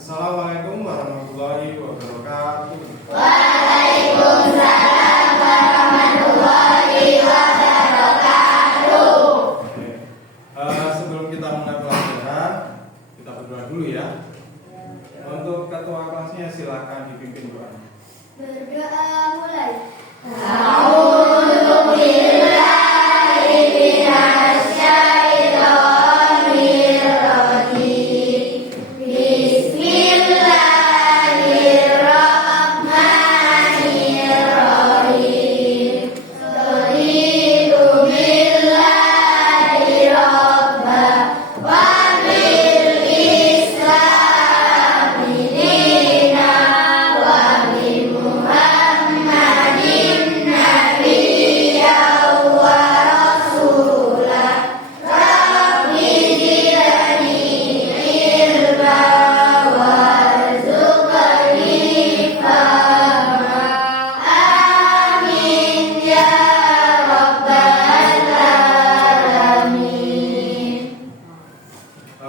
Assalamualaikum warahmatullahi wabarakatuh. Waalaikumsalam warahmatullahi wabarakatuh. Oke. Sebelum kita mulai pelajaran, kita berdoa dulu ya. Untuk ketua kelasnya silakan dipimpin doa. Berdoa mulai.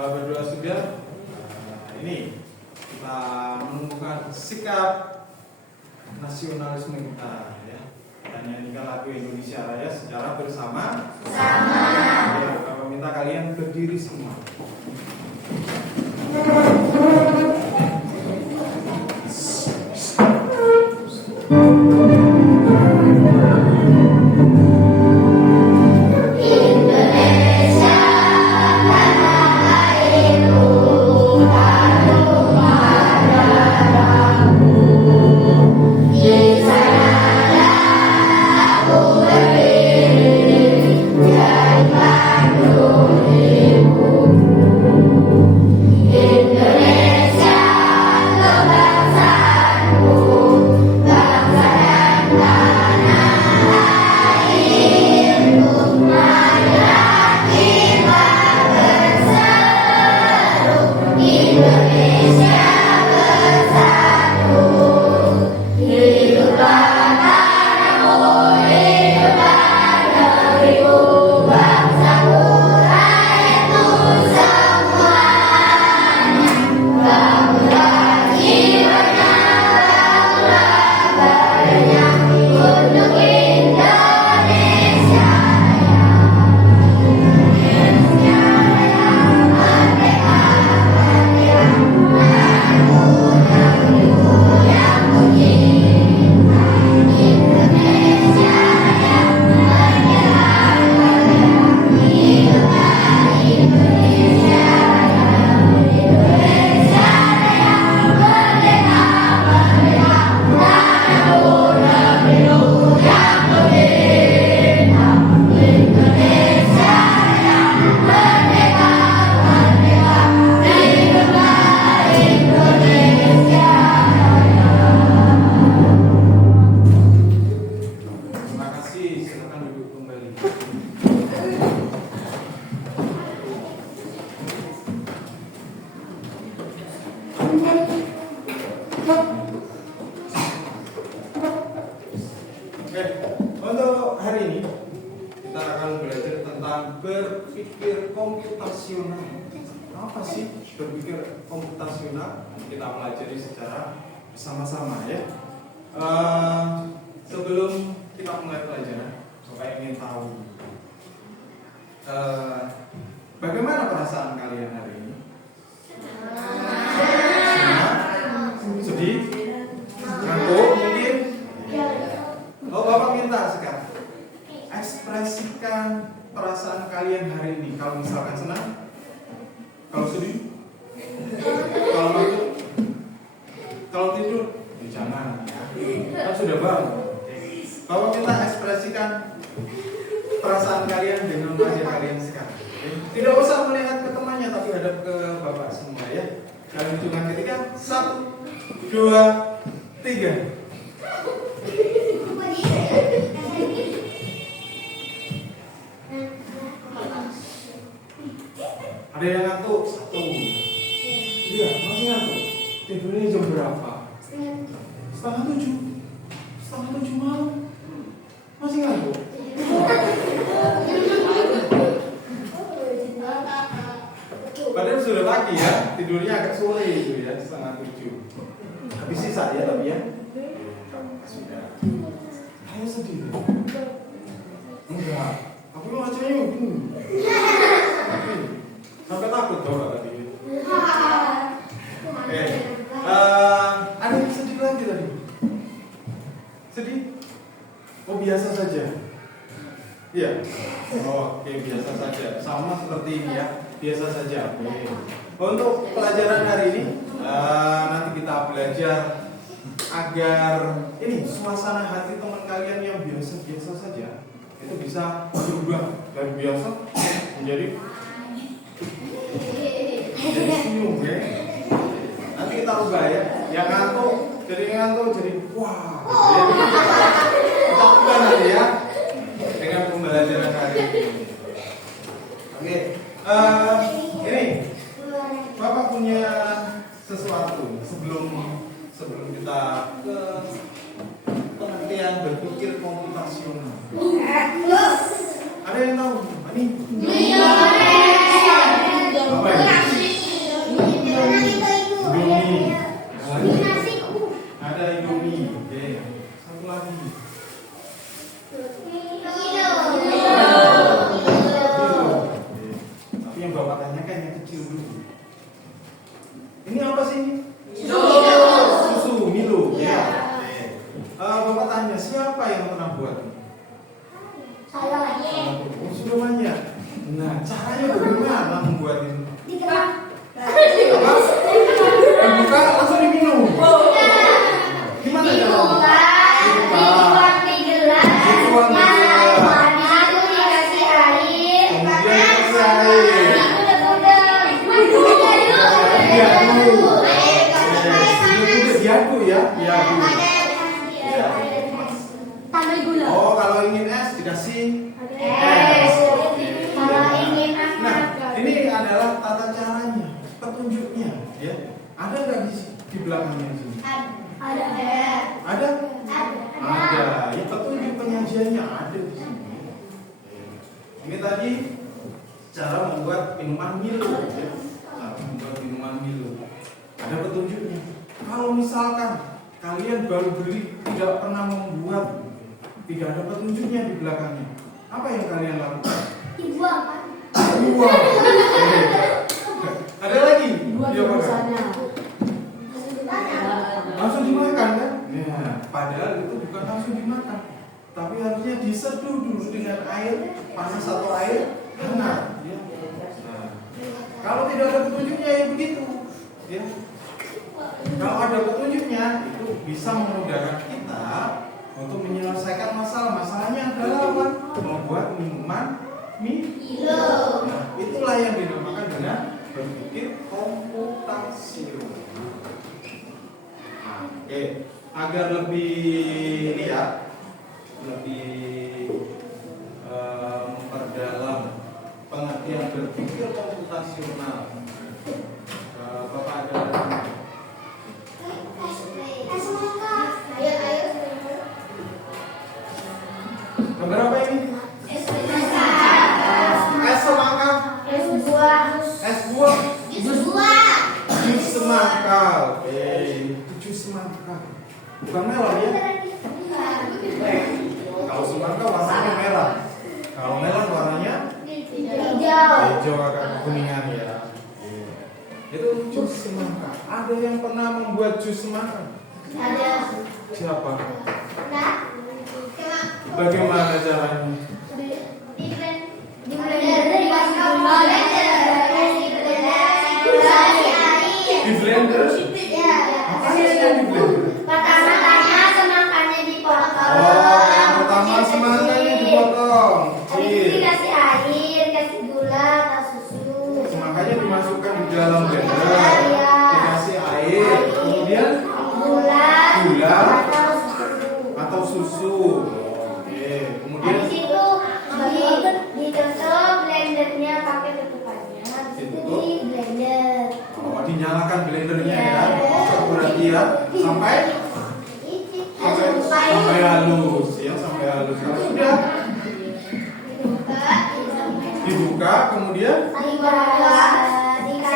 Berdoa sudah. Ini kita menemukan sikap nasionalisme kita ya. Kita nyanyikan lagu Indonesia Raya secara bersama. Ya, Bapak minta kalian berdiri semua. Oke, untuk hari ini kita akan belajar tentang berpikir komputasional. Apa sih berpikir komputasional? Kita pelajari secara bersama-sama ya. Sebelum kita mulai pelajaran, saya ingin tahu bagaimana perasaan kalian hari ini? Senang? Sedih? Ngantuk mungkin? Oh, Bapak minta sekarang ekspresikan perasaan kalian hari ini. Kalau misalkan senang, kalau sedih, kalau ngantuk, kalau tidur, ya jangan. Kan sudah bangun. Bapak minta ekspresikan perasaan kalian dengan wajah kalian sekarang. Tidak usah melihat ke temannya, tapi hadap ke Bapak semua ya. Kalian hitungan ketika 1, 2, 3. Ada yang ngantuk? 1. Iya, masih ngantuk. Tidurnya jam berapa? Setengah 7. Setengah 7 malam. Masih ngantuk? Padahal sudah pagi ya, tidurnya agak sore itu ya, 6:30. Habis sisa ya tapi ya. Sudah. Saya sedih. Enggak. Aku mau aja yuk. Sampai takut coba tadi. Oke. Ada yang sedih lagi tadi? Sedih? Oh biasa saja. Iya. Oh, oke biasa saja. Sama seperti ini ya. Biasa saja. Oke. Untuk pelajaran hari ini nanti kita belajar agar ini suasana hati teman kalian yang biasa-biasa saja itu bisa berubah dari biasa menjadi senyum ya. Nanti kita ubah ya. Yang ngantuk jadi wah. Kita ubah nanti ya dengan pembelajaran hari ini. Oke. Ini Bapak punya sesuatu sebelum kita ke pengertian berpikir komputasional. Ada yang tahu? Ini apa ini? Indomie. Ada Indomie. Oke. Satu lagi. Tapi yang Bapak tanyakan yang kecil dulu. Ini apa sih? Susu Milo. Ya. Bapak tanya siapa yang pernah buat? Oh, sudah banyak. Nah, caranya bagaimana membuat ini? Dibuka langsung diminum. Gimana caranya? Dituang di gelas. Lalu dikasih air. Kemudian dikasih air. Diaduk ya. Tambah gula. Oh, kalau ingin es dikasih Es. Kalau ingin Nah, ini adalah tata caranya, petunjuknya, ya. Ada nggak di belakangnya di sini? Ada. Ada? Ada. Ya, petunjuk penyajiannya ada di sini. Ini tadi cara membuat minuman Milo, ya. Cara membuat minuman Milo. Ada petunjuknya. Kalau misalkan kalian baru beli, tidak pernah membuat, tidak ada petunjuknya di belakangnya, apa yang kalian lakukan? Dibuang. Buang. Ada lagi? Iya, Pak. Langsung dimakan kan? Ya, padahal itu bukan langsung dimakan, tapi harusnya diseduh dulu dengan air panas atau air hangat. Ya. Nah, kalau tidak ada petunjuknya ya begitu. Ya. Kalau ada petunjuknya itu bisa memudahkan kita untuk menyelesaikan masalah. Masalahnya adalah apa? Membuat minuman Milo. Nah, itulah yang dinamakan dengan berpikir komputasional. Nah, oke. Agar lebih lihat, lebih memperdalam pengertian berpikir komputasional. Bapak ada berapa ini? Es semangka. Es buah. Jus semangka. Jus semangka. Bukan melon ya? Kalau semangka warnanya merah. Kalau melon warnanya hijau agak kuningan ya. Itu jus semangka. Ada yang pernah membuat jus semangka? Ada. Siapa? Bagaimana caranya? Di blender? Apa sih yang di blender? Pertama-tama semangkanya dipotong. Oh, yang pertama semangkanya dipotong. Habis itu dikasih air, kasih gula atau susu. Semangkanya dimasukkan di dalam blender, dikasih air, kemudian Gula atau susu. Oke, kemudian habis itu ditutup blendernya pakai tutupannya. Habis itu di blender. dinyalakan blendernya ya. Berarti ya sampai halus ya, sampai halus. Kalau sudah dibuka kemudian dikasih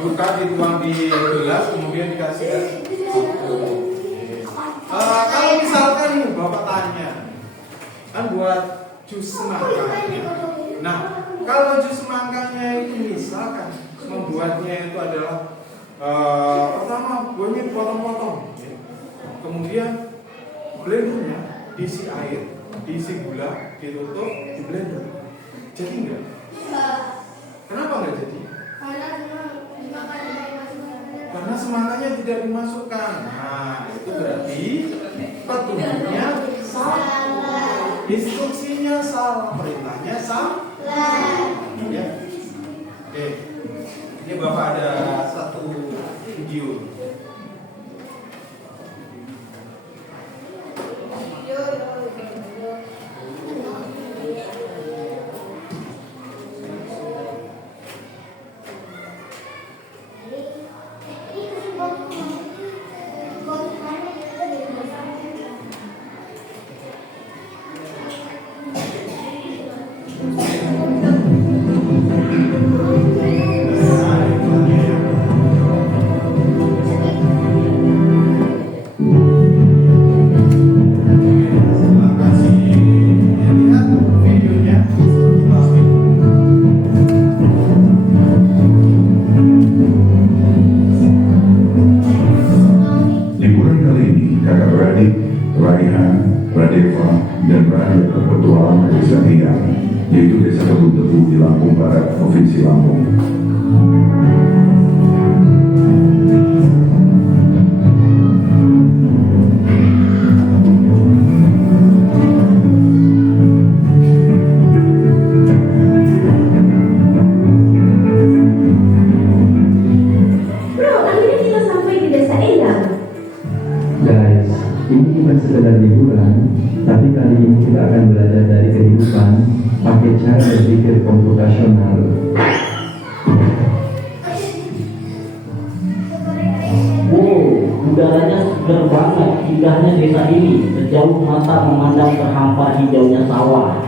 dibuka, dituang di gelas, kemudian dikasih satu. Kalau misalkan nih Bapak tanya, kan buat jus semangka. Nah, kalau jus semangkanya itu misalkan membuatnya itu adalah pertama buahnya dipotong-potong, kemudian blendernya diisi air, diisi gula, ditutup, di blender. Jadi enggak? Kenapa enggak jadi? Karena semangkanya tidak dimasukkan. Nah, itu berarti petunjuknya salah, instruksinya salah, perintahnya salah. Ya. Oke. Ini Bapak ada satu video. Liburan kali ini kakak beradik Raihan, Radeva, dan Radit berpetualang ke desa Eyang, yaitu desa Kebun Tebu di Lampung Barat, Provinsi Lampung. Bro, akhirnya kita sampai di desa Eyang. Guys, ini bukan sekedar liburan, tapi kali ini kita akan belajar dari kehidupan pakai cara berpikir komputasional. Wow, udaranya segar banget, indahnya desa ini. Sejauh mata memandang terhampar hijaunya sawah.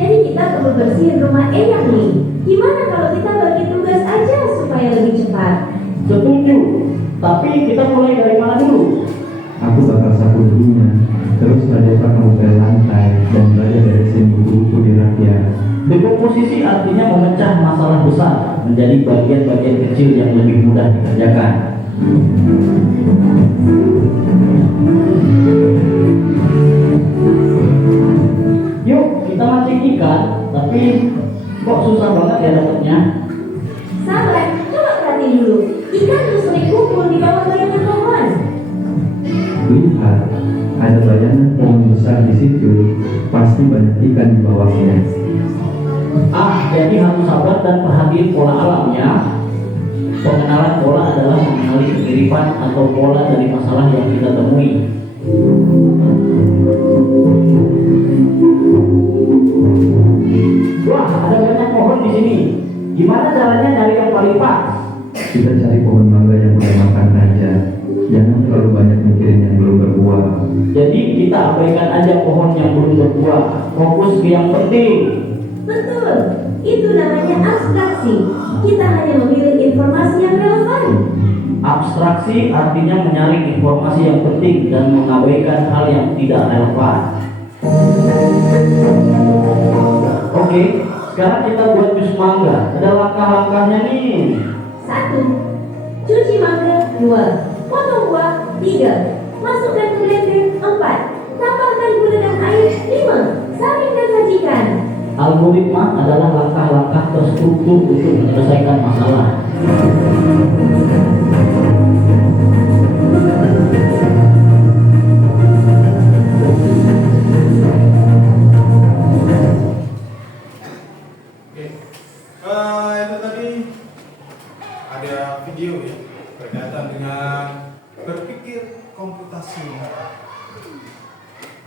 Jadi kita perlu bersihin rumah Eyang nih. Gimana kalau kita bagi tugas aja supaya lebih cepat? Setuju, tapi kita mulai dari mana dulu? Aku bakal sapu debunya, terus Radeva kamu ke lantai dan belajar dari sini buku-buku di rakyat. Dekomposisi artinya memecah masalah besar menjadi bagian-bagian kecil yang lebih mudah dikerjakan. Yuk, kita mancing ikan, tapi kok susah banget ya dapetnya? Sabar, coba perhatiin dulu. Ikan terus sering kumpul di bawah bayangan pohon. Lihat, ada bayangan pohon besar di situ, pasti banyak ikan di bawahnya. Jadi harus sabar dan perhatiin pola alamnya. Pengenalan pola adalah mengenali kemiripan atau pola dari masalah yang kita temui. Wah, ada banyak pohon di sini. Gimana caranya nyari yang paling pas? Kita cari pohon mangga yang udah makan aja. Jangan terlalu banyak mikirin yang belum berbuah. Jadi kita abaikan aja pohon yang belum berbuah. Fokus ke yang penting. Betul, itu namanya abstraksi. Kita hanya memilih informasi yang relevan. Abstraksi artinya menyaring informasi yang penting dan mengabaikan hal yang tidak relevan. Oke, sekarang kita buat jus mangga. Ada langkah-langkahnya nih. 1. Cuci mangga. 2. Potong buah. 3. Masukkan ke blender. 4. Tambahkan gula dan air. 5. Saring dan sajikan. Algoritma adalah langkah-langkah terstruktur untuk menyelesaikan masalah. Oke. Itu tadi ada video ya berkaitan dengan berpikir komputasional.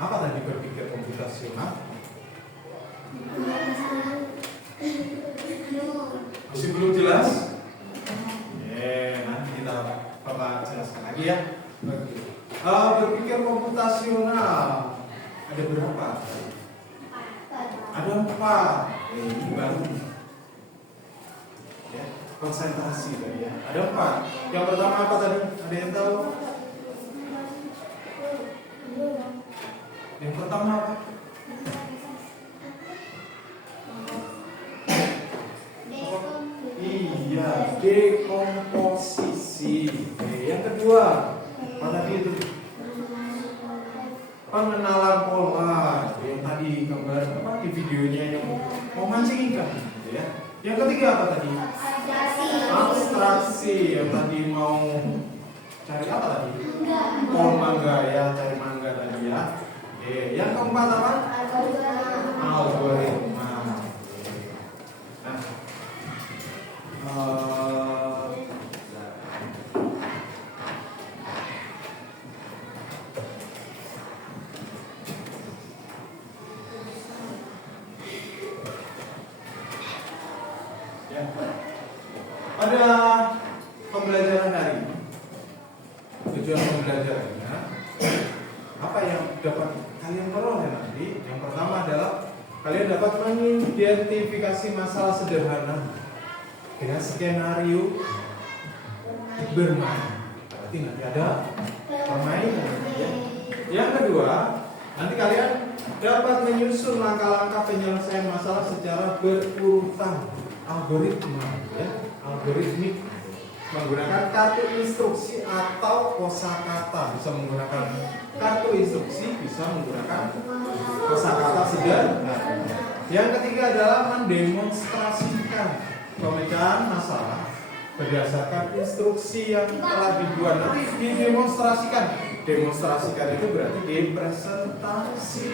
Apa tadi berpikir komputasional? Masih belum jelas? Nanti kita Bapak jelaskan lagi ya. Oke. Berpikir komputasional ada berapa? Ada 4. Ini baru. Ya, konsentrasi tadi ya. Ada 4. Yang pertama apa tadi? Ada yang tahu? Yang pertama apa? Iya, dekomposisi. Yang kedua, apa tadi itu? Pengenalan pola. Yang tadi gambar apa di videonya yang mau mancing ikan, gitu ya. Yang ketiga apa tadi? Abstraksi. Yang tadi mau cari apa tadi? Pohon mangga ya, cari mangga tadi ya. Yang keempat apa? Algoritma. Ada pembelajaran hari ini. Tujuan pembelajarannya apa yang dapat kalian peroleh nanti? Yang pertama adalah kalian dapat mengidentifikasi masalah sederhana dengan skenario bermain. Berarti nanti ada permainan. Ya. Yang kedua, nanti kalian dapat menyusun langkah-langkah penyelesaian masalah secara berurutan, algoritma, ya, algoritmik, menggunakan kartu instruksi atau kosakata. Bisa menggunakan kartu instruksi, bisa menggunakan kosakata sederhana. Yang ketiga adalah mendemonstrasikan pemecahan masalah berdasarkan instruksi yang telah dibuat. Nanti didemonstrasikan. Demonstrasikan itu berarti dipresentasi.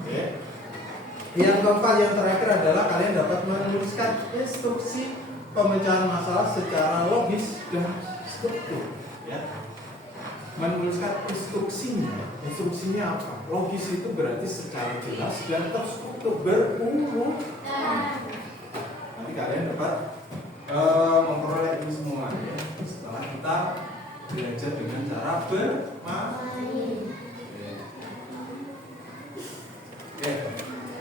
Okay. Yang keempat, yang terakhir adalah kalian dapat menuliskan instruksi pemecahan masalah secara logis dan struktur. Ya. Menuliskan instruksinya. Instruksinya apa? Logis itu berarti secara jelas dan terstruktur berurut. Nanti kalian dapat memperoleh ini semua ya, setelah kita belajar dengan cara bermain. Oke.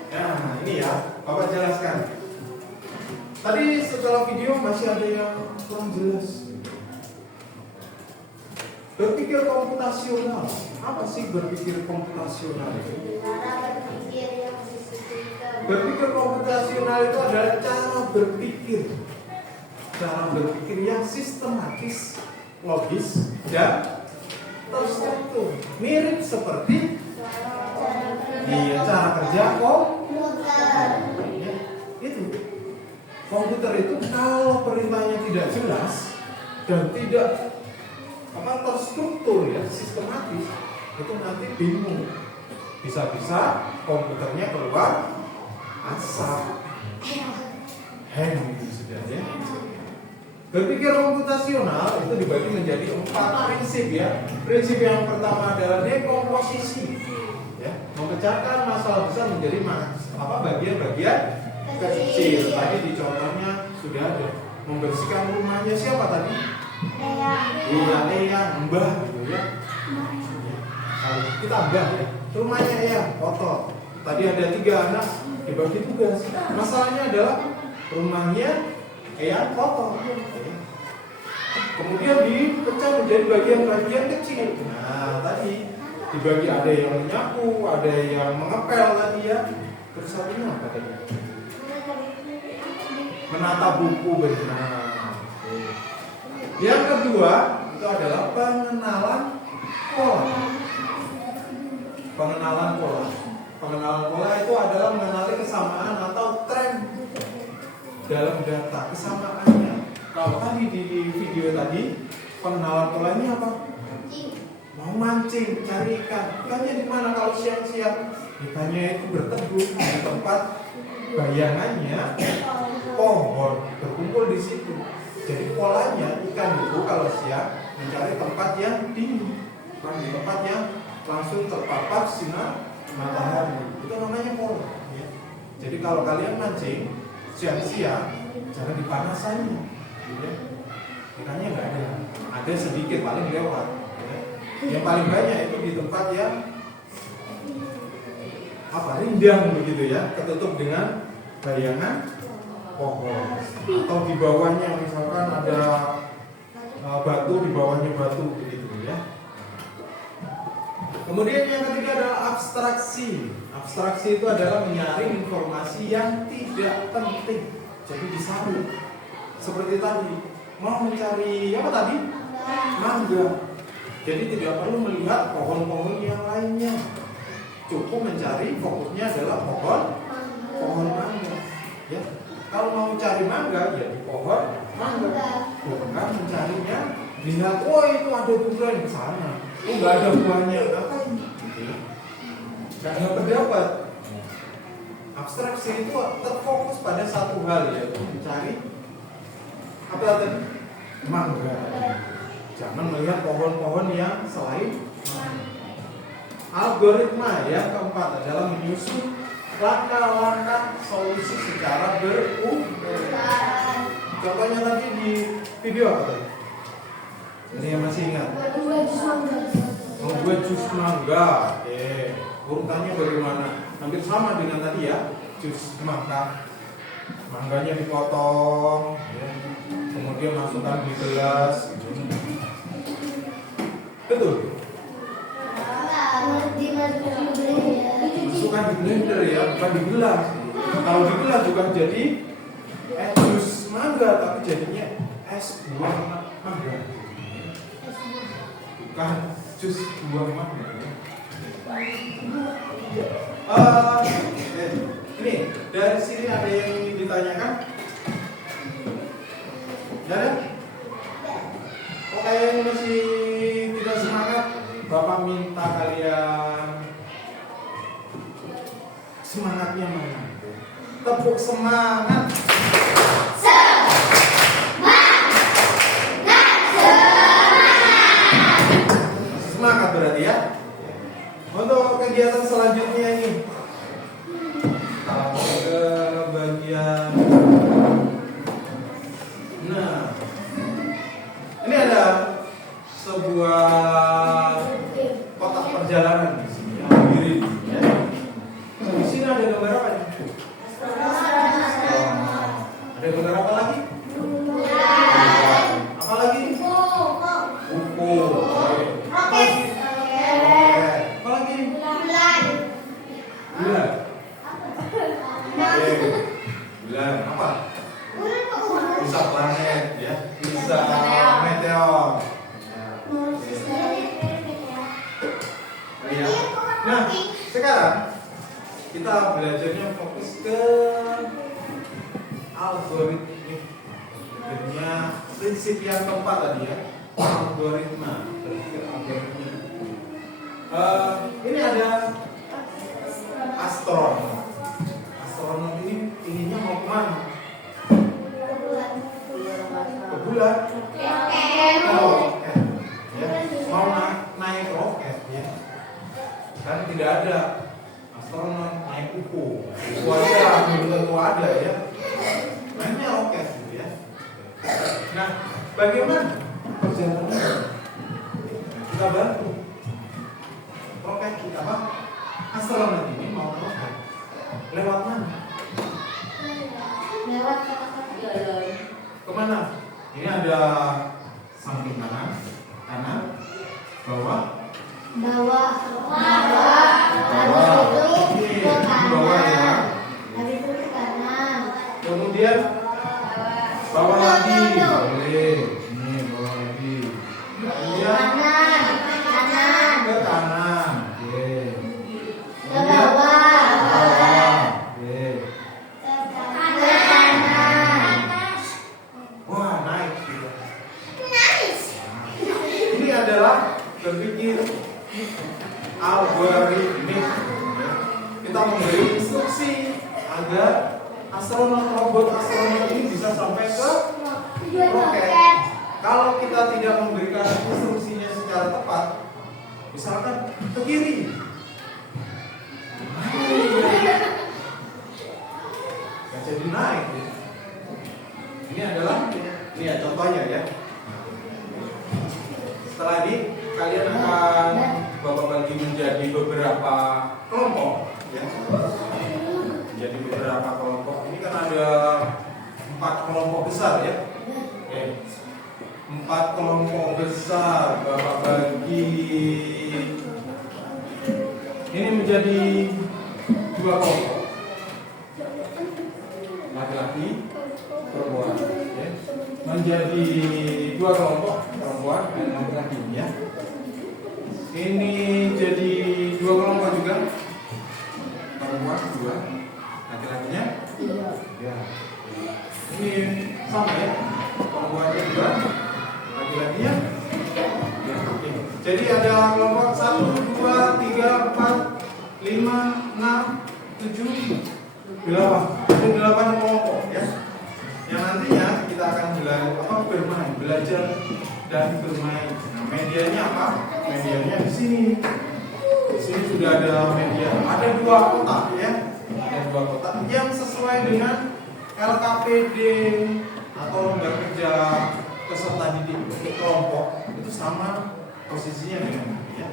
Nah ini ya, Bapak jelaskan. Tadi setelah video masih ada yang kurang jelas. Berpikir komputasional. Apa sih berpikir komputasional itu? Berpikir komputasional itu adalah cara berpikir yang sistematis, logis, dan terstruktur. Mirip seperti cara kerja komputer. Ya, itu. Komputer itu kalau perintahnya tidak jelas dan tidak terstruktur ya, sistematis, itu nanti bingung. Bisa-bisa komputernya keluar asap, hang gitu sudah ya. Berpikir komputasional itu dibagi menjadi 4 prinsip ya. Prinsip yang pertama adalah dekomposisi, ya, memecahkan masalah besar menjadi bagian-bagian kecil. Tadi di contohnya sudah ada. Membersihkan rumahnya siapa tadi? Iya, Mbah gitu ya. Kalau kita Mbah ya, rumahnya ya kotor. Tadi ada 3 anak dibagi tugas. Masalahnya adalah rumahnya kotor. Kemudian dipecah menjadi bagian-bagian kecil. Nah, tadi dibagi, ada yang menyapu, ada yang mengepel tadi ya. Terus satunya apa tadi? Menata buku, benar. Yang kedua itu adalah pengenalan pola. Pengenalan pola itu adalah mengenali kesamaan atau tren dalam data. Kesamaannya, kalau tadi di video tadi pengenalan polanya apa? Mau mancing, cari ikan. Ikannya di mana kalau siang-siang? Ikannya itu berteduh di tempat bayangannya pohon, berkumpul di situ. Jadi polanya ikan itu kalau siang mencari tempat yang dingin, bukan di tempat yang langsung terpapar sinar matahari. Itu namanya pola. Ya. Jadi kalau kalian mancing siang-siang, jangan dipanasannya. Ya. Ikannya nggak ada sedikit paling lewat. Ya. Yang paling banyak itu di tempat yang rindang begitu ya, ketutup dengan bayangan pohon, atau di bawahnya misalkan ada batu, di bawahnya batu begitu ya. Kemudian yang ketiga adalah abstraksi. Abstraksi itu adalah menyaring informasi yang tidak penting, jadi disaring. Seperti tadi, mau mencari apa tadi? Mangga. Jadi tidak perlu melihat pohon-pohon yang lainnya, cukup mencari, fokusnya adalah pohon mangga. Ya, kalau mau cari mangga ya di pohon mangga, bukan mencarinya lihat, oh itu ada durian di sana, oh nggak ada buahnya, apa ini? Nggak dapat dapat. Abstraksi itu terfokus pada satu hal, yaitu mencari apa tadi? Mangga. Jangan melihat pohon-pohon yang selain mangga. Algoritma yang keempat adalah menyusun langkah-langkah solusi secara berurutan. Contohnya tadi di video apa tadi? Ini yang masih ingat? Membuat jus mangga. Oke. Urutannya bagaimana? Hampir sama dengan tadi ya. Jus mangga. Mangganya dipotong, ya. Kemudian masukkan di gelas. Betul. Masukkan di blender ya, bukan di gelas. Kalau di gelas juga jadi es jus mangga, tapi jadinya es buah mangga. Bukan jus buah mangga. Ini dari sini ada yang ingin ditanyakan? Ada? Oh, kayaknya masih tidak semangat. Bapak minta kalian semangatnya mana? Tepuk semangat. Masih semangat berarti ya. Untuk kegiatan selanjutnya ini, kita ke bagian. Nah, ini ada sebuah kotak perjalanan di sini yang berdiri. Ya. Di sini ada gambar apa nih? Ada gambar apa lagi? Apa lagi? UFO. Roket. Apa lagi? Bulan. Bulan apa? Bisa planet ya, bisa meteor. Ya. Nah, sekarang kita belajarnya fokus ke algoritmik. Jadinya prinsip yang keempat tadi ya, algoritma. Berpikir algoritma. Ini ada astronot. Astronot ini inginnya mau kemana? Ke bulan. Roket. Ya. Mau naik roket ya. Kan tidak ada astronot naik UFO. UFO aja belum tentu ada ya. Naiknya roket gitu ya. Nah, bagaimana perjalanannya? Kita bantu. Roket kita apa? Astronot ini mau roket. Lewat mana? Lewat kemana? Ini ada samping kanan, bawah. Habis itu ke Bawah ya. kanan. Habis itu ke kanan. Kemudian bawah lagi. Boleh. Ini bawah lagi. Kemudian Kanan. ke kanan. Oke. Ke bawah. Oke. Ke kanan. Wah, naik gitu. Ini adalah berpikir algoritmik. Kita memberi instruksi agar robot astronot ini bisa sampai ke roket. Kalau kita tidak memberikan instruksinya secara tepat, misalkan ke kiri, nggak jadi naik. Ya. Ini adalah, ini ya contohnya ya. Setelah ini kalian akan Bapak bagi menjadi beberapa kelompok ya. Jadi beberapa kelompok. Ini kan ada 4 kelompok besar ya. Oke. 4 kelompok besar Bapak bagi ini menjadi 2 kelompok. Laki-laki, perempuan ya. Menjadi 2 kelompok, perempuan dan laki-laki ya. Ini jadi 2 kelompok juga. Perempuan 2, laki-lakinya 3. Ya. Ini sama ya. Perempuannya 2, laki-lakinya. Ya, oke. Jadi ada kelompok 1, 2, 3, 4, 5, 6, 7, 8. Ada 8 kelompok ya. Yang nantinya kita akan belajar dan bermain. Nah, medianya apa? Medianya di sini. Di sini sudah ada media. Ada 2 kotak ya. Ada 2 kotak yang sesuai dengan LKPD atau lembar kerja peserta didik kelompok itu sama posisinya dengan ini ya.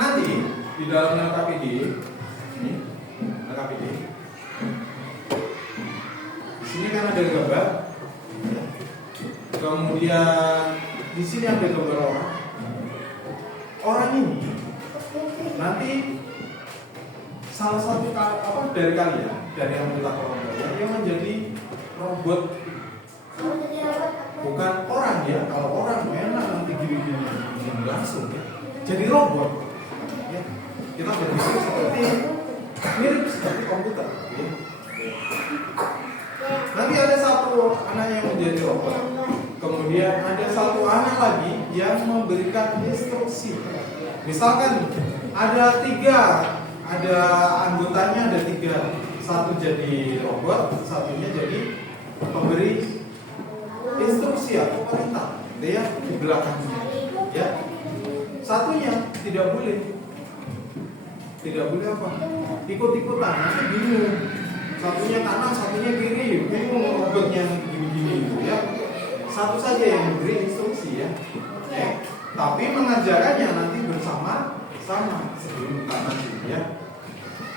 Nanti di dalam LKPD ini LKPD di sini kan ada gambar. Kemudian di sini ada gambar orang. Orang ini nanti salah satu dari kalian, dari anggota kelompoknya yang menjadi robot. Bukan orang ya, kalau orang enak nanti gini-gini langsung ya. Jadi robot ya. Kita berpikir seperti mirip seperti komputer ya. Nanti ada satu anak yang menjadi robot. Kemudian ada satu anak lagi yang memberikan instruksi. Misalkan ada 3, ada anggotanya ada 3. Satu jadi robot, satunya jadi pemberi instruksi atau perintah. Dia di belakangnya. Ya. Satunya tidak boleh apa? Ikut-ikutan, nanti bingung. Satunya kanan, satunya kiri, bingung robotnya gini-gini ya. Satu saja yang memberi instruksi ya. Tapi mengajarkannya nanti bersama-sama sebelum kanan ya.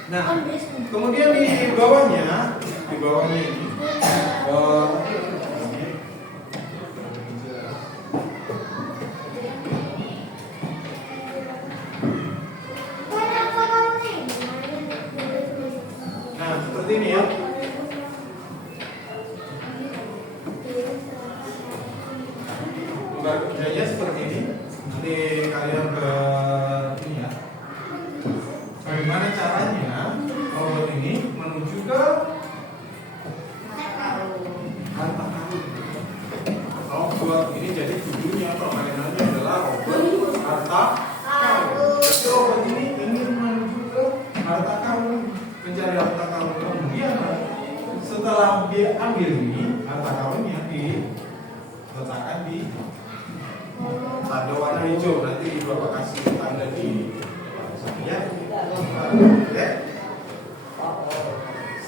Nah, kemudian di bawahnya ini nah seperti ini ya. Lembar kerjanya seperti ini. Nanti kalian ini ya. Bagaimana caranya robot ini menuju ke harta karun. Kalau buat ini jadi tujuannya permainannya adalah robot harta karun. Jadi robot ini ingin menuju ke harta karun, mencari harta karun. Kemudian setelah dia ambil ini harta karunnya diletakkan di tanda warna hijau. Nanti Bapak kasih tanda di ya.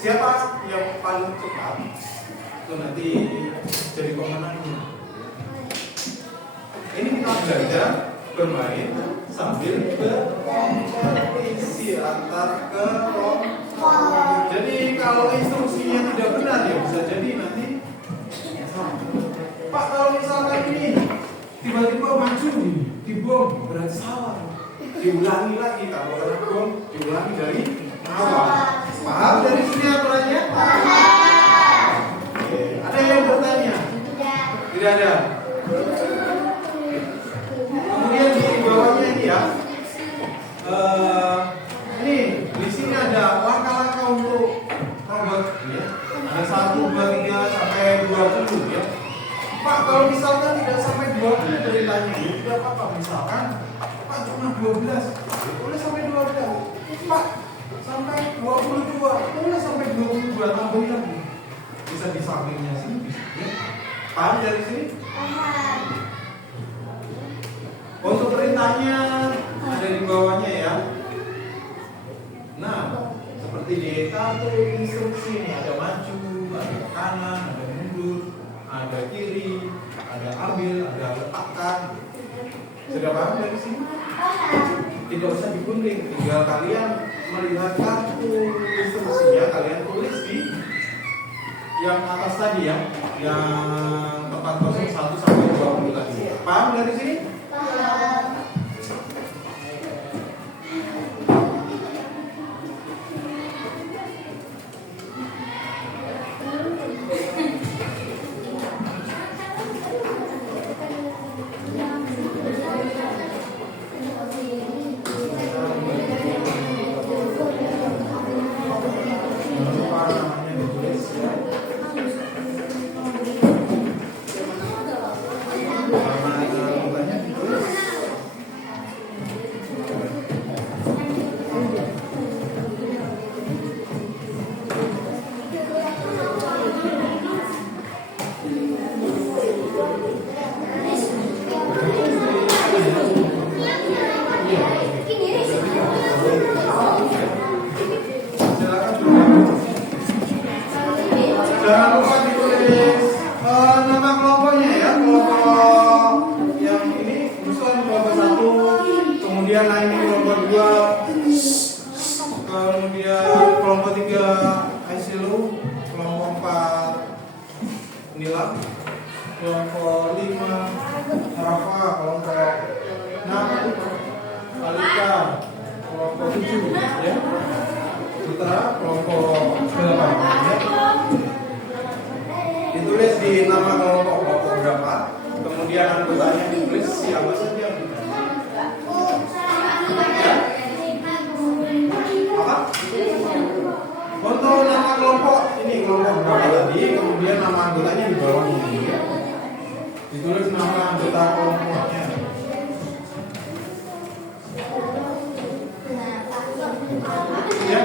Siapa yang paling cepat itu nanti jadi pemenangnya. Ini kita belajar bermain sambil berkompetisi antar kelompok. Jadi kalau instruksinya tidak benar ya bisa jadi nanti Pak, kalau misalkan ini tiba-tiba maju nih, dibom, berarti salah. Diulangi lagi, kalau kena bom diulangi dari awal. Paham dari sini aturannya? Paham. Ada yang bertanya? Tidak ada. Kemudian di bawahnya ini ya, ini di sini ada langkah-langkah untuk robot ya. Ada 1, 2, 3 sampai 20 ya. Pak, kalau misalkan tidak sampai 20 ceritanya, tidak apa-apa. Misalkan Pak cuma 12, boleh sampai 12. Pak sampai 22, boleh sampai 22, tambahin lagi. Bisa di sampingnya sini, ya. Paham dari sini? Paham. Untuk perintahnya ada di bawahnya ya. Nah, seperti di kartu instruksi ini ada maju, ada kanan, ada mundur, ada kiri, ada ambil, ada letakkan. Sudah paham dari sini? Tidak usah digunting, tinggal kalian melihat kartu instruksinya, kalian tulis di yang atas tadi ya, yang tempat 01 sampai 20 tadi. Paham dari sini? Jangan lupa namanya ditulis ya. Nama anggotanya ditulis. Silakan dulu. Jangan lupa ditulis nama kelompoknya ya, kelompok yang ini misalnya kelompok 1, kemudian ini kelompok 2, kemudian kelompok 3 Aisilu, kelompok 4 Nila, kelompok 5 Rafa, kelompok 6 Alika, kelompok 7 ya Putra, kelompok 8 ya. Ditulis di nama kelompok berapa, kemudian anggotanya ditulis siapa saja. Ya. Apa? Untuk nama kelompok ini kelompok berapa tadi, kemudian nama anggotanya di bawahnya. Ya. Ditulis nama anggota kelompoknya. Ya.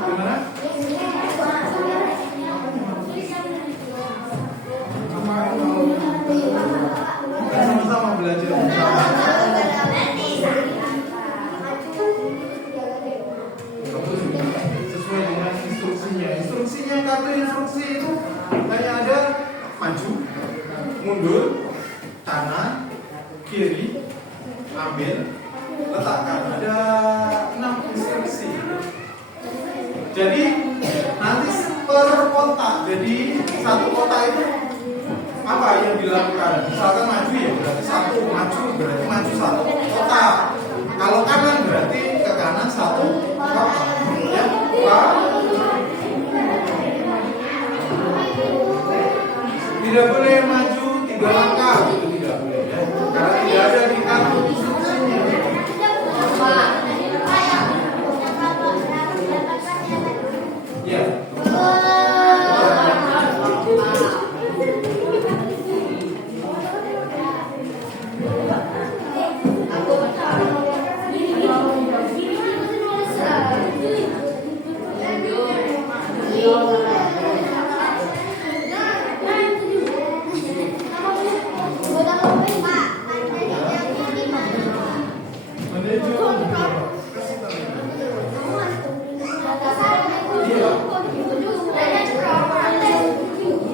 Gimana? Sama-sama belajar bersama. Sesuai dengan instruksinya. Instruksinya, kartu instruksi itu hanya ada maju, mundur, kanan, kiri, ambil, letakkan. Ada 6 instruksi. Jadi nanti per kotak. Jadi satu kotak itu apa yang dilakukan? Misalkan maju ya berarti 1, maju berarti maju 1 kotak. Kalau kanan berarti ke kanan 1 kotak. Ya, Pak. Tidak boleh maju 3 langkah, itu tidak boleh ya. Karena tidak ada di kartu instruksinya. Ya.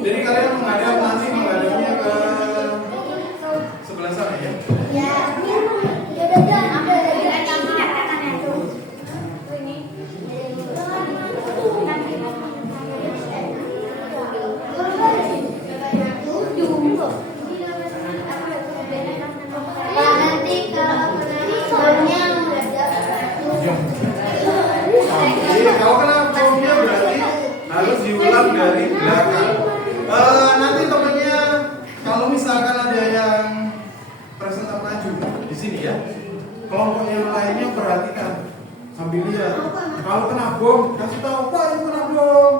Jadi kalian menghadap nanti menghadapnya ke sebelah sana ya. Jadi kalau kena formnya berarti harus diulang dari belakang. Nanti temennya kalau misalkan ada yang presenter maju di sini ya, kelompok yang lainnya perhatikan sambil lihat. Kalau kena bom kasih tahu Pak ini kena bom.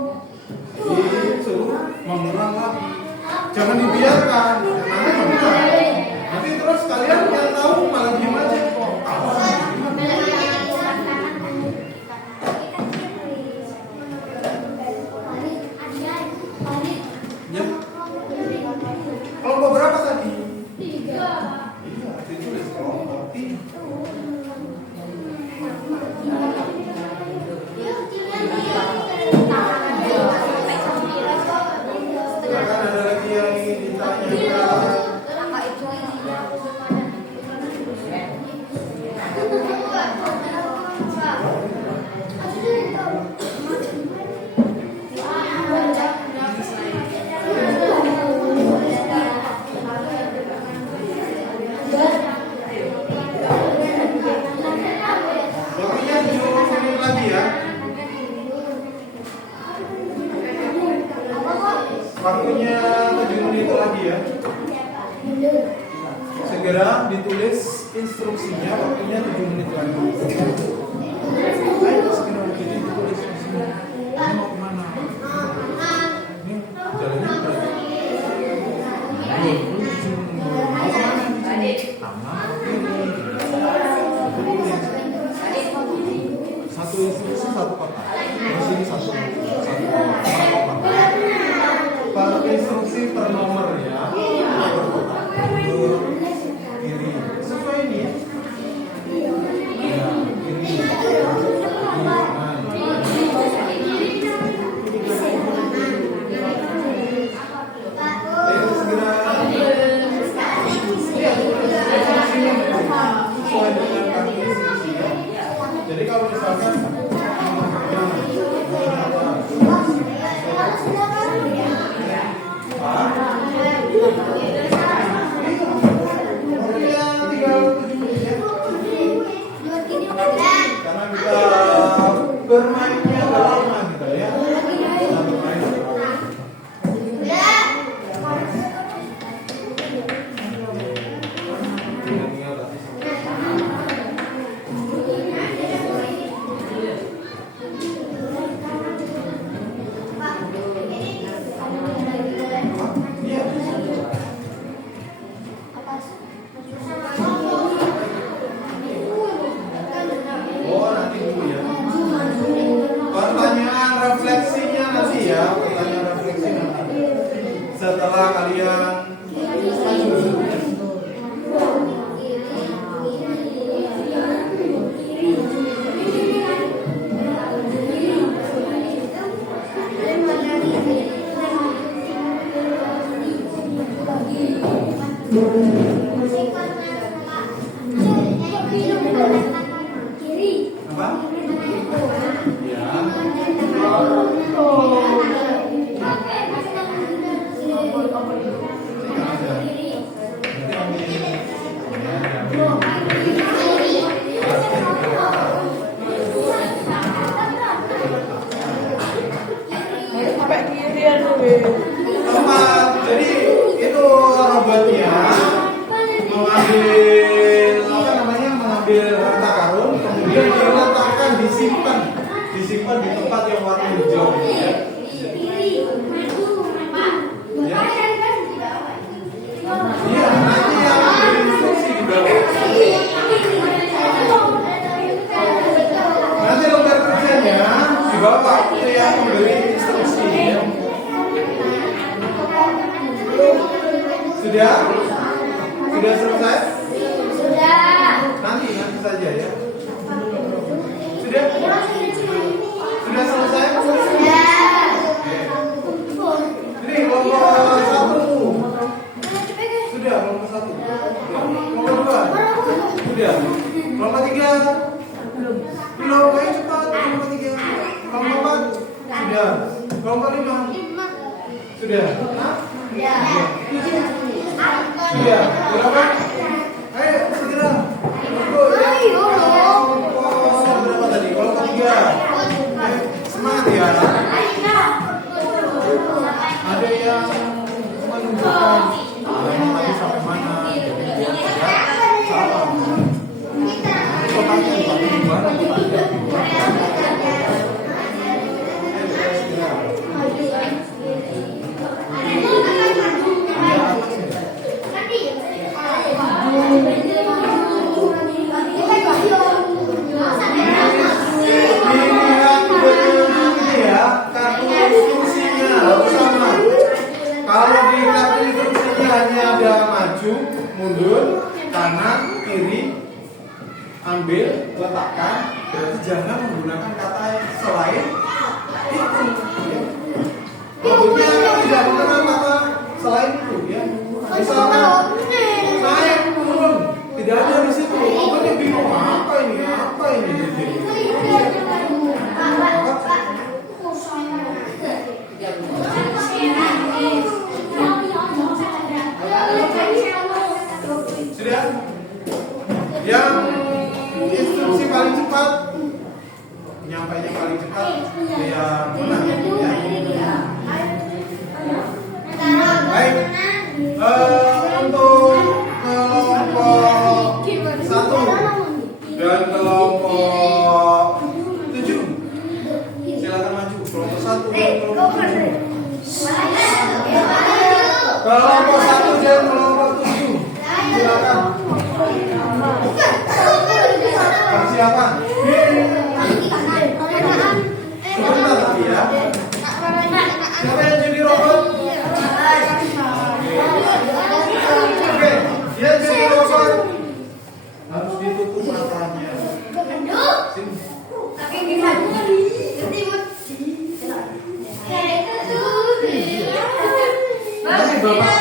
Disuruh mengulang lagi. Jangan dibiarkan. Nanti mengulang. Nanti terus kalian yang tahu malah diem aja. Apa sih? Ya. Kelompok berapa tadi? 3. Iya, ditulis kelompok 3. Silakan ada lagi yang ingin ditanyakan. ya. Segera ditulis instruksinya, waktunya 7 menit lagi. Ayo segera begini ditulis di sini. Ini mau kemana? Ini jalannya kemana? Mau kemana? Taman kiri. Satu instruksi satu kotak. Di sini satu kotak. Per instruksi per nomor ya. Per kotak. Kiri. Sesuai ini ya. Ya, kiri. Kanan. Ayo segera. Sesuai dengan kaki instruksi ya. Jadi kalau misalkan karena kita bermainnya lama gitu ya. Kita bermain oh nanti dulu ya. Pertanyaan refleksinya nanti ya. Pertanyaan refleksi nanti. Setelah kalian apa? Ya. Tempat, jadi itu robotnya mengambil harta karun, kemudian diletakkan, disimpan di tempat yang warna hijau ya. Iya, nanti yang ambil instruksi di bawah. Nanti lembar kerjanya di bawah itu yang memberi instruksi ya. Sudah? Sudah selesai? Nanti saja ya. Sudah? Sudah selesai? Ini kelompok 1. Sudah kelompok 1. Kelompok 2. Sudah. Kelompok 3. Belum. Ayo cepat. Kelompok 3. Kelompok 4. Sudah. Kelompok 5. Sudah. Sudah. Berapa? Ayo segera. Kelompok berapa tadi? Kelompok 3. Semangat ya. Ada yang menunjukkan tadi sampai mana, jadi dia tidak salah. Kotaknya dibagi di mana? Kotaknya di mana? Kalau di kartu instruksinya hanya ada maju, mundur, kanan, kiri, ambil, letakkan, berarti jangan menggunakan kata selain itu. Robotnya tidak menggunakan kata selain itu ya. Misalkan naik turun, tidak ada di situ. Robotnya bingung apa ini. Sudah? Yang instruksi paling cepat, penyampainya paling cepat, yang menang ya. Baik, Untuk kelompok 1 dan kelompok 7, silakan maju. Kelompok 1 dan kelompok 7. Kelompok 1 dan kelompok 7, silakan. Persiapan. Sebentar tapi ya. Siapa yang jadi robot? Oke, dia jadi robot. Harus ditutup matanya. Sini. Nanti Bapak.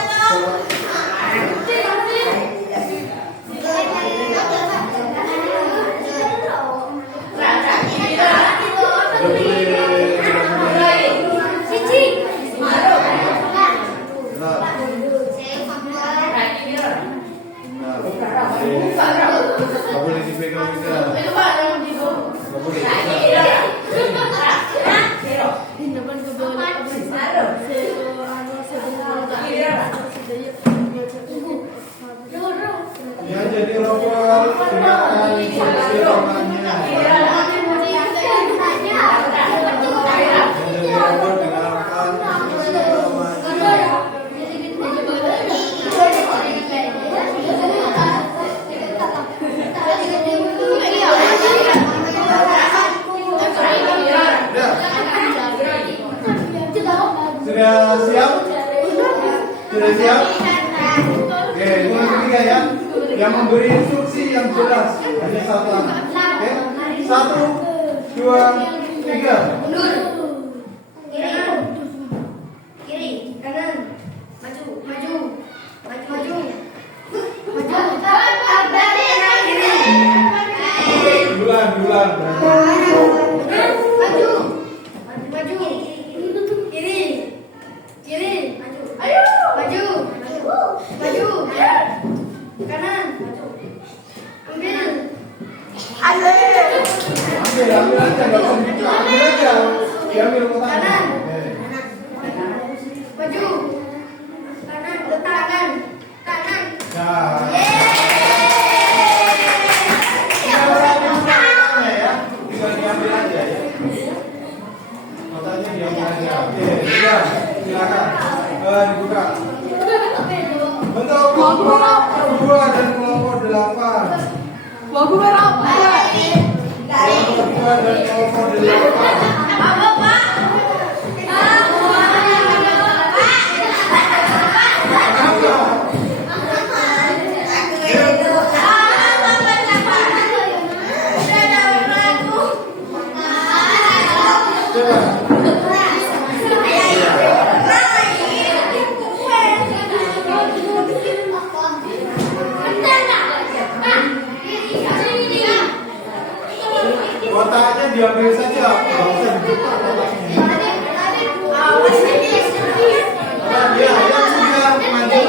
Gak boleh dipegang juga. Gak boleh. Ya jadi robot gunakan instruksi tangannya. Jadi robot dengarkan instruksi tangannya. Sudah siap? Sudah siap? Oke, ini yang ketiga ya. Yang memberi instruksi yang jelas hanya satu anak. Oke, 1, 2, 3. Kiri, kanan, maju, maju, maju, maju, Bulan. maju, maju, kiri, kiri, maju, maju, kanan, ambil, Ambil aja, nggak usah gitu. Ambil aja. Diambil kotaknya. maju, kanan, kanan, kanan. Nah. Tinggal diambil aja ya. Kotaknya diambil aja. Oke, sudah. Silakan. Dibuka. Untuk kelompok 2 dan kelompok 8. Kelompok 2 dan kelompok 8. Kotaknya diambil saja, nggak usah dibuka kotaknya. Ya, yang sudah maju,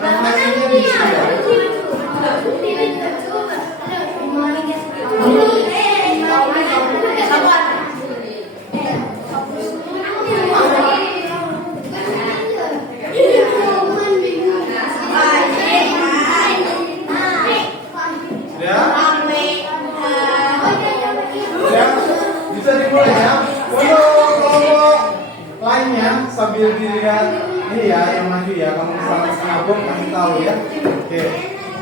refleksinya di sini. Ya, bisa dimulai ya. Untuk kelompok lainnya sambil dilihat ini ya yang maju ya. Kamu selamat ngabung kasih tahu ya. Oke,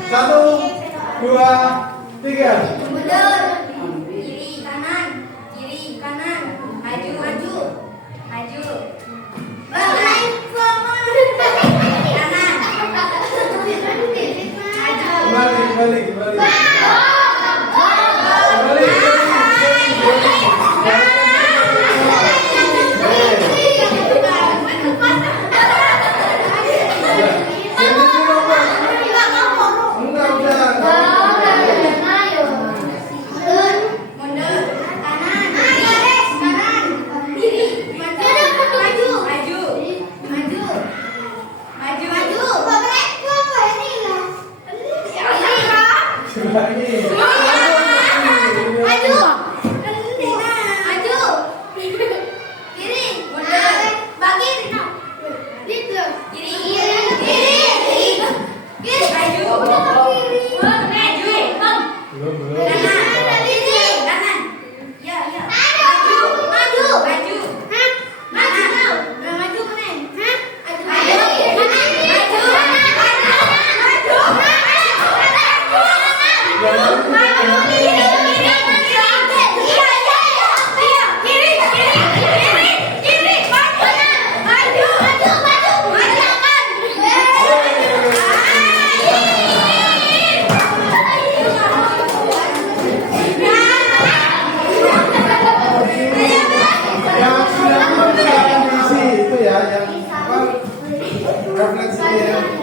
1, 2, 3. Mundur, kiri kanan, maju, maju, maju. Kanan, Kembali. Kiri,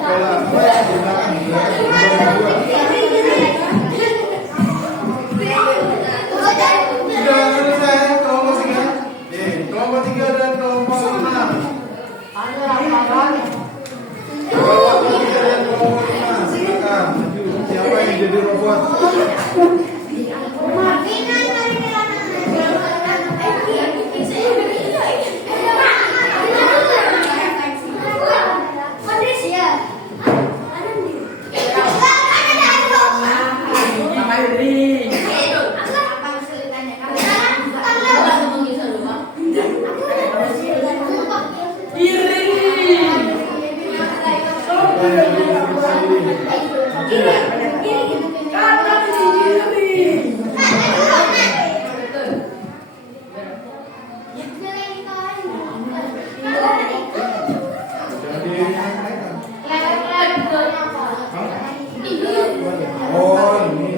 bola. Di belakang, di belakang. Sudah selesai kelompok 3. Kelompok 3 dan kelompok 6. Kelompok 3 dan kelompok 5. Silakan maju. Siapa yang jadi robot? Oh, ini.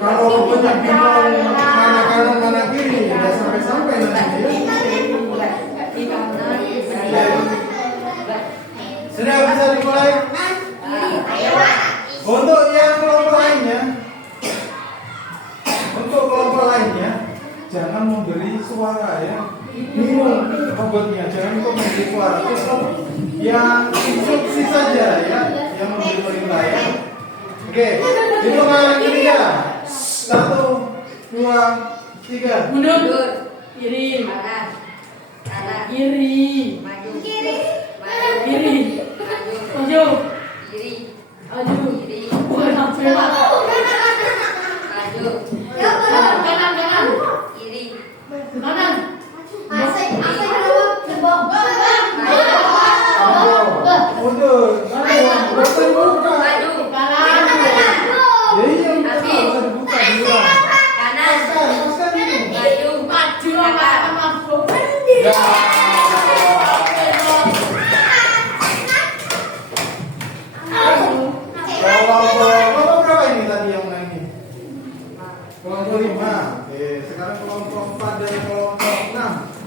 Kalau robotnya bingung mana kanan mana kiri, nggak sampai-sampai nanti. Sudah bisa dimulai. Untuk yang kelompok lainnya, jangan memberi suara ya. Bingung robotnya, jangan kok memberi suara. Terus yang instruksi saja ya, yang memberi perintah ya. Oke, hitungan ketiga. 1, 2, 3. Mundur. Kiri. Kiri. Kiri. Maju. Maju. Kanan. Kanan. Mundur. Bukan buka. Ya iya, harus dibuka dulu. Bukan ini. Ya. Kelompok berapa ini tadi yang menang ini? Kelompok 5. Oke, sekarang kelompok 4 dan kelompok 6.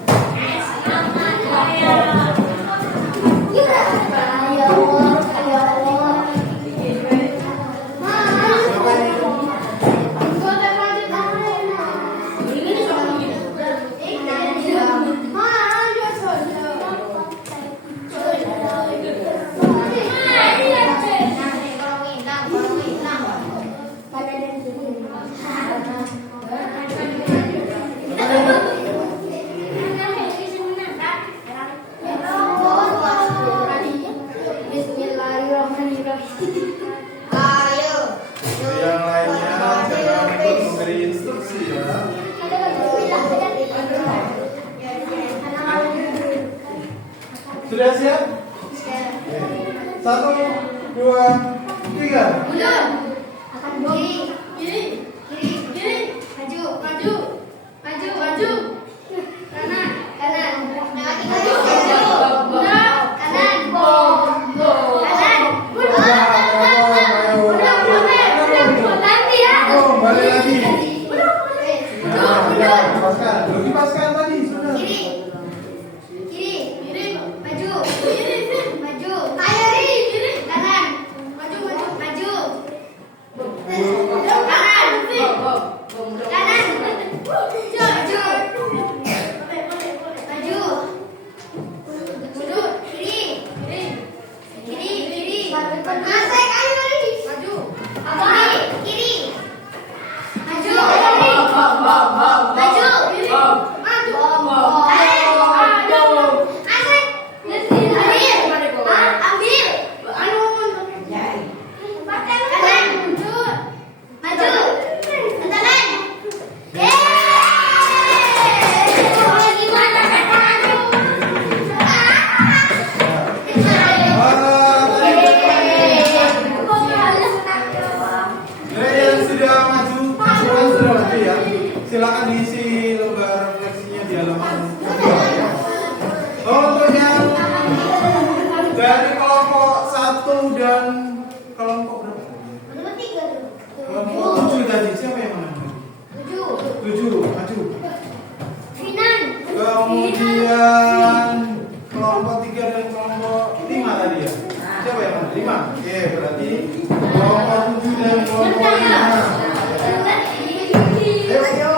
Yang lainnya jangan memberi instruksi ya. Sudah siap? 1, 2, 3. Balik lagi. Nah, ya, dipaskan. Belum dipaskan tadi sudah. Silakan diisi lembar refleksinya di halaman kedua ya. Untuk yang dari kelompok 1 dan kelompok berapa? Kelompok 7 tadi siapa yang menang? 7. 7, maju. Finan. Kemudian kelompok 3 dan kelompok 5 tadi ya. Siapa yang mana? 5. Oke, berarti kelompok 7 dan kelompok 5. Ayo.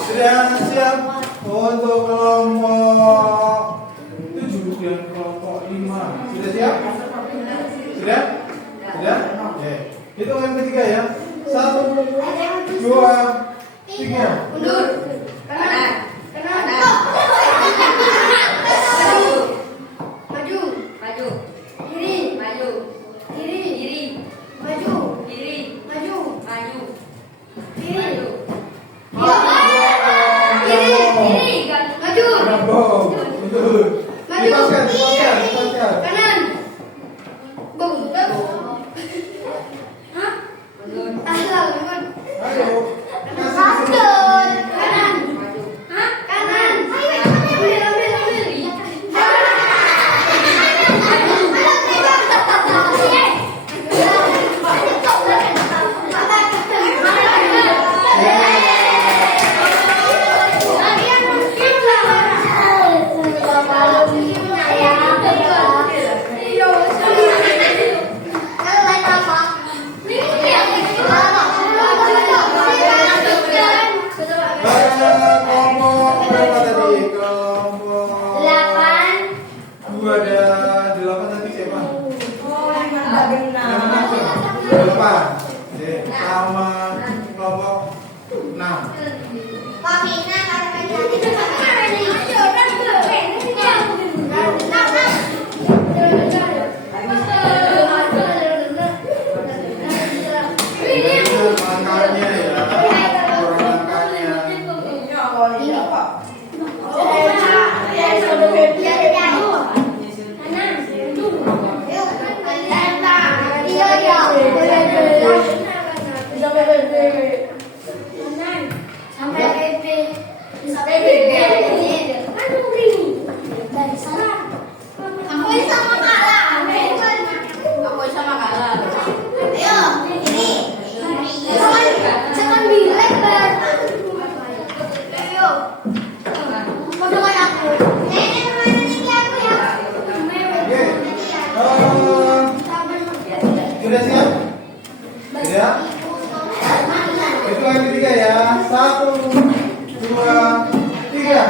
Sudah siap untuk kelompok 7 dan kelompok 5. Sudah siap? Sudah? Sudah? Oke. Hitung yang ketiga ya. 1, 2, 3. Mundur. Kanan. Kanan. Maju. Maju. Kiri. Maju. Kiri. Kiri. Maju. Kiri. Maju. Maju. Kiri. Kiri. Maju. Bravo. Mundur. Maju. Dipaskan. Kanan. Bung. Hah? Mundur. Mundur. Ayo. Mundur. Kanan. Hah? Kanan. Ambil, ambil, ambil. Kelompok berapa tadi? Kelompok 2 dan 8 tadi siapa? Yang mana? 8. Oke, sama kelompok 6. Langkahnya ya, kurang langkahnya. Sudah siap? Sudah? Itu yang ketiga ya. 1, 2, 3.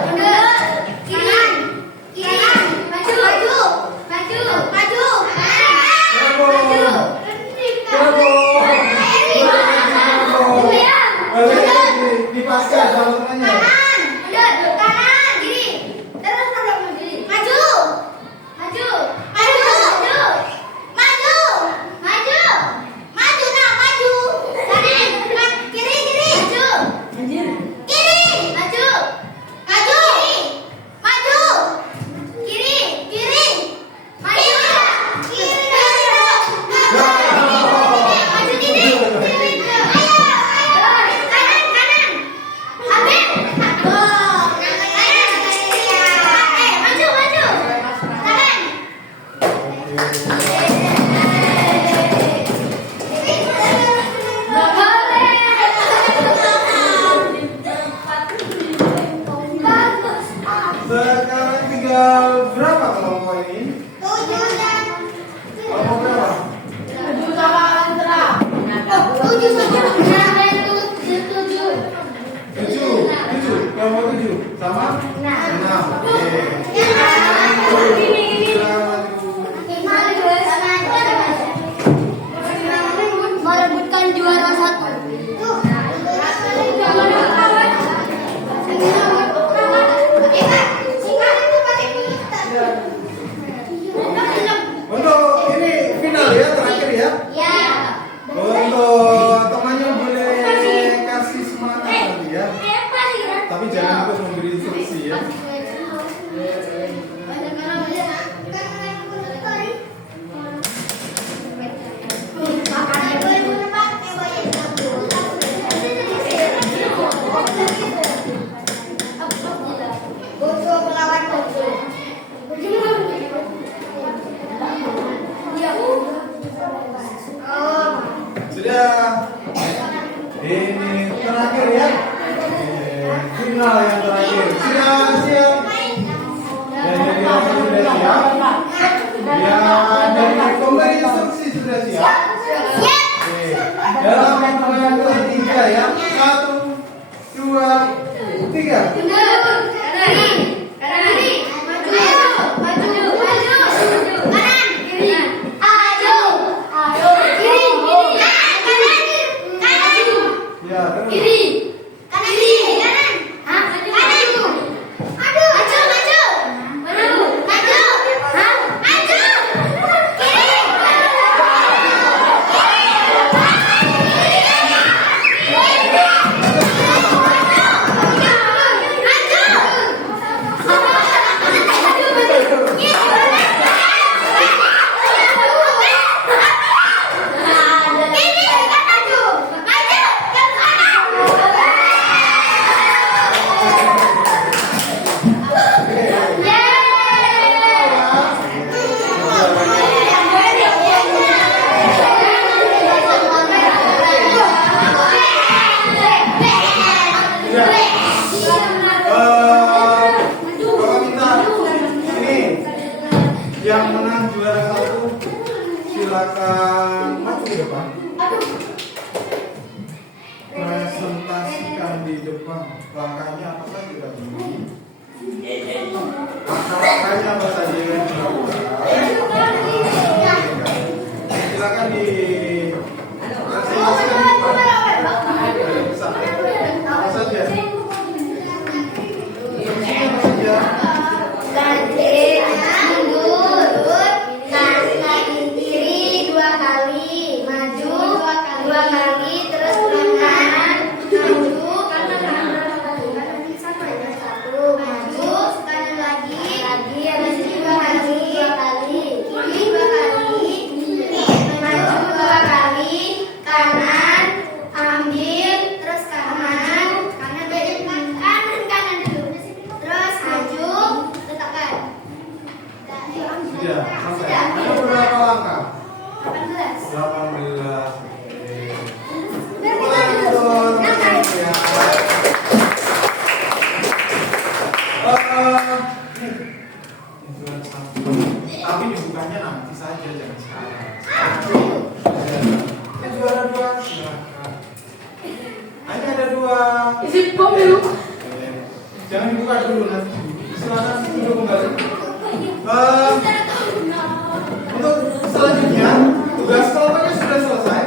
Dipaskan kalau tengahnya. juara 1. Untuk ini final ya, terakhir ya. Ya. Untuk temannya boleh kasih semangat nanti ya. Tapi jangan ikut memberi instruksi ya. Sudah. Ini terakhir ya. Final yang terakhir. Siap. Dan dari awal sudah siap. Ya, dari pemberi instruksi sudah siap. Oke. Dalam hitungan ketiga ya. 1, 2, 3. Ya, terus. Bapak minta ini yang menang juara 1 silakan maju di depan. Presentasikan di depan. Langkahnya apa saja tidak begini. Langkahnya apa saja yang dilakukan. Silakan di presentasikan di depan. Apa saja? Bangkit, mundur, kaki kiri 2 kali, maju 2 kali, terus kanan, maju, satu, maju, kanan lagi, habis 2 kali, kiri 2 kali, maju 2 kali, kanan, ambil, terus kanan dulu, terus maju, letakkan. Sudah, selesai. Ada berapa langkah? 18. 18. Mulai untuk teman-teman ya. Tapi dibukanya nanti saja, jangan sekarang. Juara 2 silakan. Hanya ada 2. Isi bom dulu. Jangan dibuka dulu nanti. Silakan duduk kembali. Untuk selanjutnya tugas kelompoknya sudah selesai.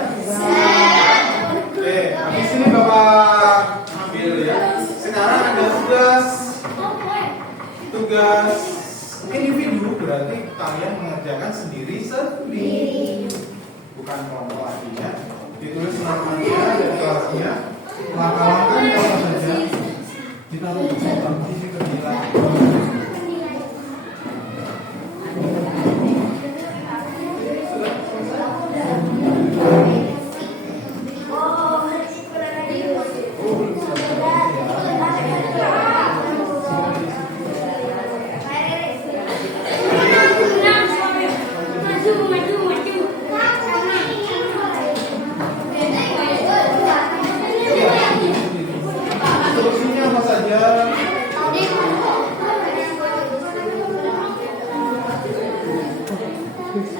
Oke, habis ini Bapak ambil ya. Sekarang ada tugas individu, berarti kalian mengerjakan sendiri. Bukan kelompok artinya. Ditulis namanya dan kelasnya, langkah-langkahnya apa saja. Ditaruh di sini ke nilai. Solusinya apa saja?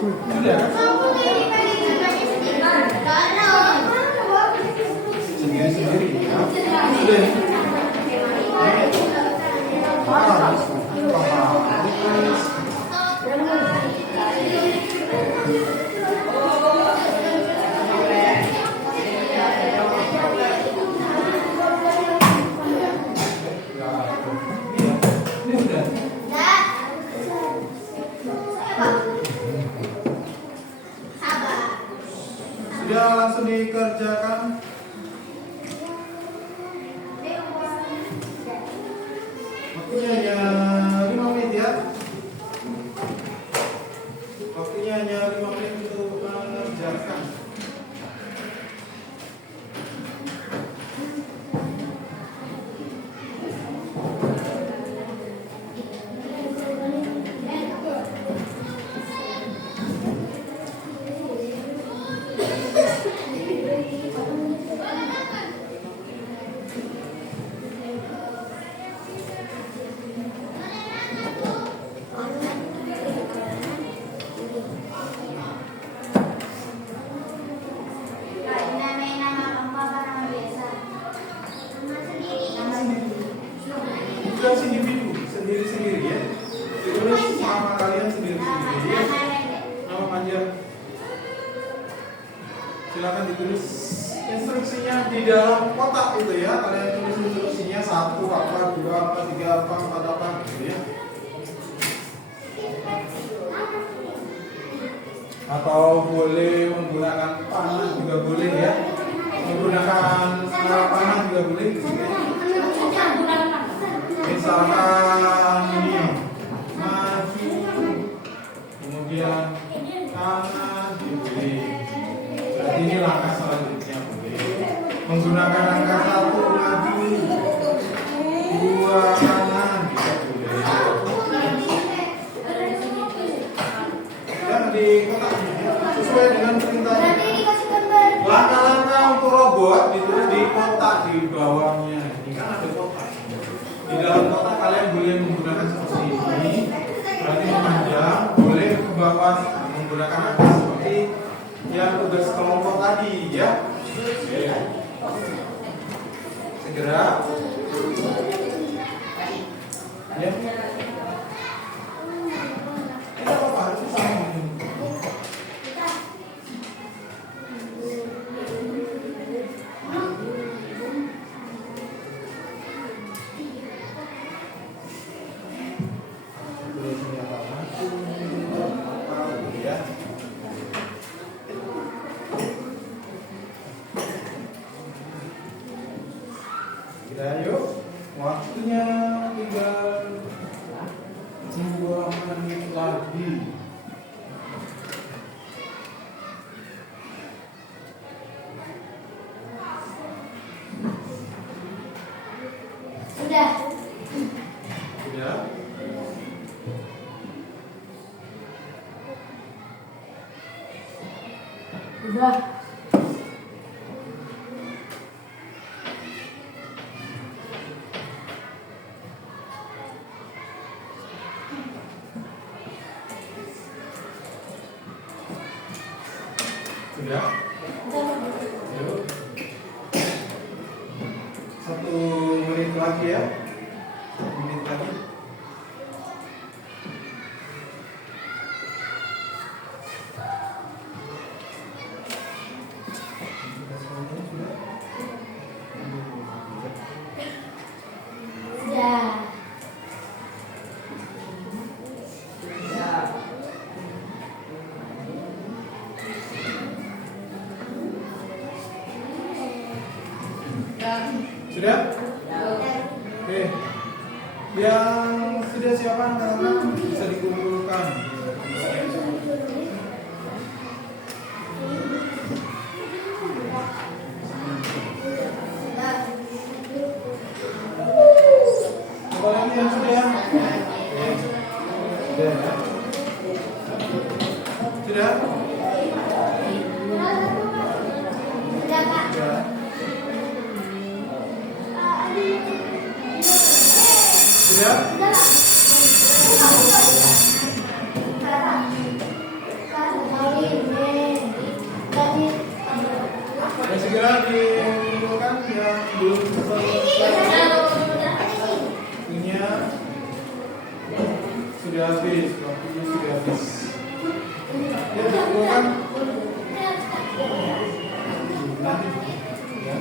Sudah. Sendiri-sendiri ya. Sudah. Waktunya hanya 5 menit ya. Waktunya hanya 5 menit untuk mengerjakan. Tugas individu sendiri-sendiri ya. Ditulis nama kalian sendiri-sendiri ya. Nama panjang. Silakan ditulis instruksinya di dalam kotak itu ya. Kalian tulis instruksinya 1 apa, 2 apa, 3 apa, 4 apa gitu ya. Atau boleh menggunakan panah juga boleh ya. Menggunakan panah juga boleh. Misalkan ini maju, kemudian kanan boleh. Berarti ini langkah selanjutnya boleh. Menggunakan angka 1 maju, 2 kanan juga boleh. Dan di kotak ini sesuai dengan perintahnya. Langkah-langkah untuk robot ditulis di kotak di bawahnya. Ini kan ada kotak. Di dalam kotak kalian boleh menggunakan seperti ini, berarti memanjang, boleh ke bawah menggunakan angka seperti yang tugas kelompok tadi ya. Oke. Segera. Ya. Tidak apa-apa, harus sama ini. Kita yuk, waktunya tinggal 2 menit lagi. Sudah. Sudah. Sudah. Sudah. Yuk. 1 menit lagi ya. 1 menit lagi. Sudah. Sudah? Oke. Yang sudah siapa angkat-angkat bisa dikumpulkan. Coba lagi yang sudah ya. Oke. Sudah ya. Sudah? Sudah, Kak. Sudah. Sudah? Dan segera dikumpulkan yang belum selesai. Waktunya sudah habis, waktunya sudah habis. Ya, dikumpulkan. Nanti. Ya.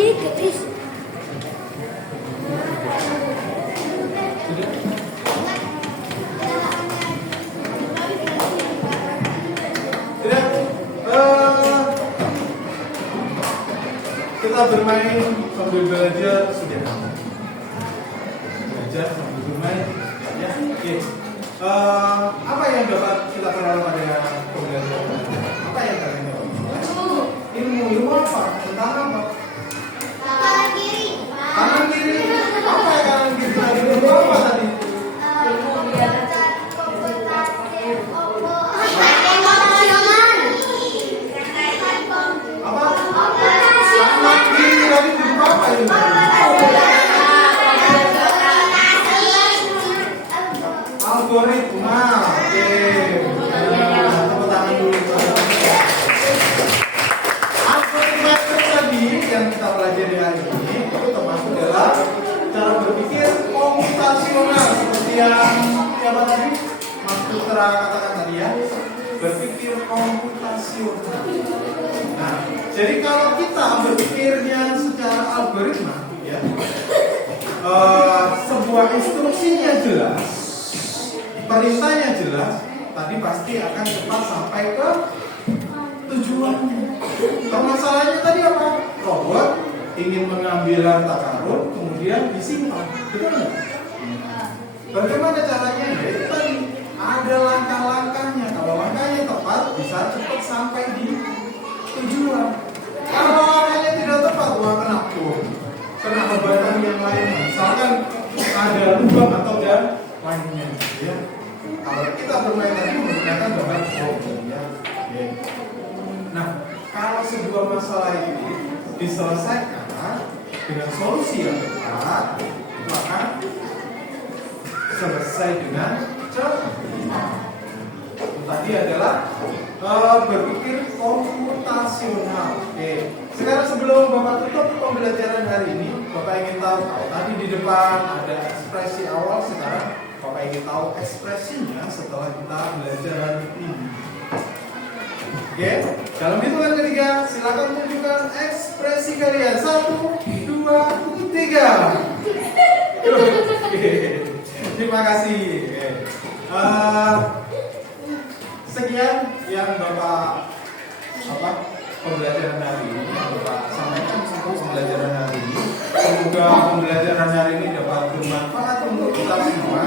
dikit, Riz. Sudah? Sudah? Kita bermain sambil belajar sudah. Belajar sambil bermain ya. Oke. Apa yang dapat kita kenal pada pembelajaran? Apa yang kalian tahu? Ilmu apa? Tentang apa? Kanan kiri. Kanan kiri. Apa yang kanan kiri tadi? Ilmu apa tadi? Apa? Kanan kiri tadi ilmu apa ini? Algoritma. Oke. Tepuk tangan dulu. Algoritma itu tadi yang kita pelajari hari ini itu termasuk dalam cara berpikir komputasional seperti yang siapa tadi Mas Putra katakan tadi ya, berpikir komputasional. Nah, jadi kalau kita berpikirnya secara algoritma ya, sebuah instruksinya jelas, perintahnya jelas, tadi pasti akan cepat sampai ke tujuannya. Masalahnya tadi apa? Robot ingin mengambil harta karun, kemudian disimpan, betul nggak? Bagaimana caranya? Ya itu tadi ada langkah-langkahnya. Kalau langkahnya tepat, bisa cepat sampai di tujuan. Kalau langkahnya tidak tepat, wah kena hambatan yang lain. Misalkan ada lubang atau dan lainnya, ya. Kalau kita bermain tadi menggunakan bahan ya. Oke. Nah, kalau sebuah masalah ini diselesaikan dengan solusi yang tepat, maka selesai dengan cepat. Itu tadi adalah berpikir komputasional. Oke. Sekarang sebelum Bapak tutup pembelajaran hari ini, Bapak ingin tahu tadi di depan ada ekspresi awal, sekarang Bapak ingin tahu ekspresinya setelah kita belajar hari ini. Oke, dalam hitungan ketiga, silakan tunjukkan ekspresi kalian. 1, 2, 3. Oke. Terima kasih. Oke. Sekian yang Bapak pembelajaran hari ini yang Bapak sampaikan untuk pembelajaran hari ini. Semoga pembelajaran hari ini dapat bermanfaat untuk kita semua.